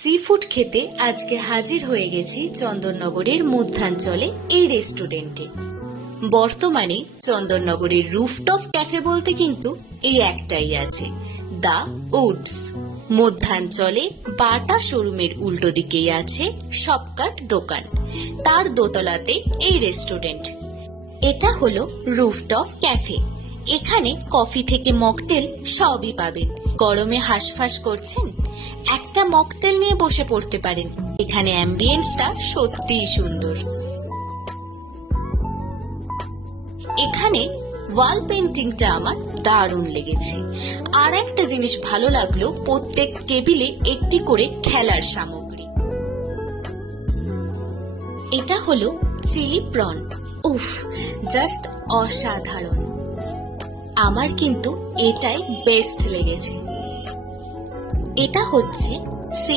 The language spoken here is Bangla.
সি ফুড খেতে আজকে হাজির হয়ে গেছি চন্দননগরের মধ্যাঞ্চলে এই রেস্টুরেন্টে। বর্তমানে চন্দননগরের রুফটপ ক্যাফে বলতে কিন্তু এই একটাই আছে, দ্য উডস। মধ্যাঞ্চলে বাটা শোরুমের উল্টো দিকেই আছে শপকাট দোকান, তার দোতলাতে এই রেস্টুরেন্ট। এটা হলো রুফটপ ক্যাফে। এখানে কফি থেকে মকটেল সবই পাবেন। গরমে হাঁসফাঁস করছেন, একটা মকটেল নিয়ে বসে পড়তে পারেন। এখানে অ্যাম্বিয়েন্সটা সত্যিই সুন্দর। এখানে ওয়াল পেন্টিংটা আমার দারুণ লেগেছে। আর একটা জিনিস ভালো লাগলো, প্রত্যেক টেবিলে একটি করে খেলার সামগ্রী। এটা হলো চিলি প্রন। উফ, জাস্ট অসাধারণ। আমার কিন্তু এটাই বেস্ট লেগেছে। এটা হচ্ছে সি